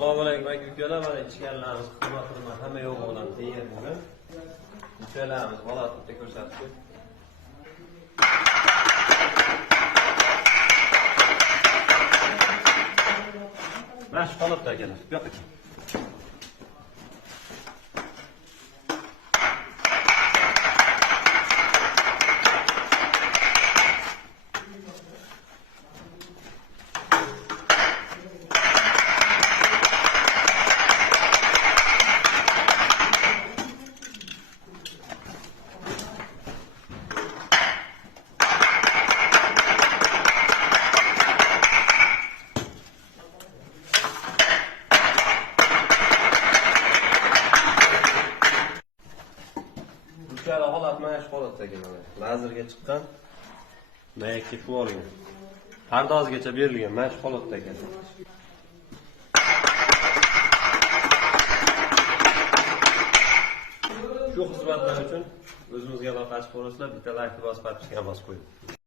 Assalomu alaykum aka-ukalar. Mana ichganlarimiz xizmat hamma yo'q bilan tayyor bugun. Ichganlarimiz holatni ko'rsatdik. Mana shu holatda akalar. Bu yoqqa kel. Uchala holat mana shu holatdagi mana. Lazerga chiqqan. Mayakka shu olgan. Pardozgacha berilgan mana shu holatdagi. Shu xizmatlar uchun o'zimizga aloqa qilib ko'rasizlar, bitta like bosib, podpiska bosib qo'ying.